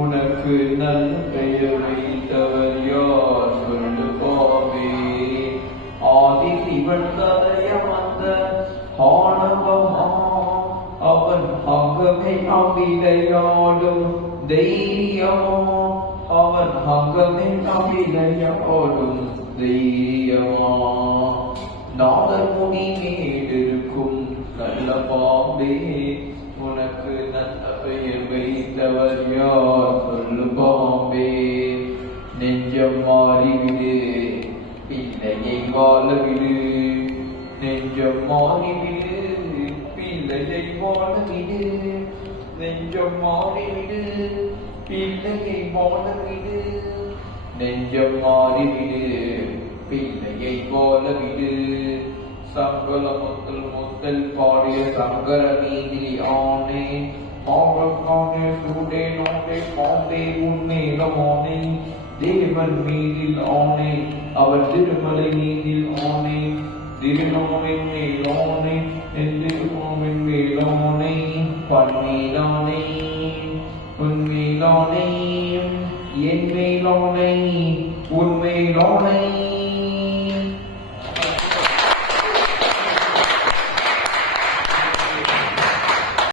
உனக்கு நல்ல பெயர் வைத்தவர் யார் சொல்லு பாவே. ஆதி சிவன் கதையம் அந்த ஆணவமா அவன் அகமே அபிலையாடும் தைரியமா அவன் அகமே அபிலையாடும் தைரியமா. நாதர் முடி மேலிருக்கும் நல்ல பாம்பே உனக்கு நல்ல பெயர் வைத்தவர் யார் சொல்லு பாம்பே. நெஞ்சம் மாறிவிடு பிள்ளையை வாழவிடு, நெஞ்சம் மாறிவிடு பிள்ளையை வாழவிடு, நெஞ்சம் மாறிவிடு பிள்ளையை வாழவிடு, நெஞ்சம் மாறிவிடு பிள்ளையை வாழவிடு. சங்கல முத்தல் பாடிய சங்கர மீதிலி ஆனே ஆவக்கானே சூடே நானே பாம்பே உண்மையிலமானே. தேவன் மீதில் ஆனே அவர் திருமலை மீதில் ஆனே, திருநாமின் மேலானே என் திருமாவின் மேலானே. பன்மேலானே உன்மேலானே என் மேலானே உன்மேலானே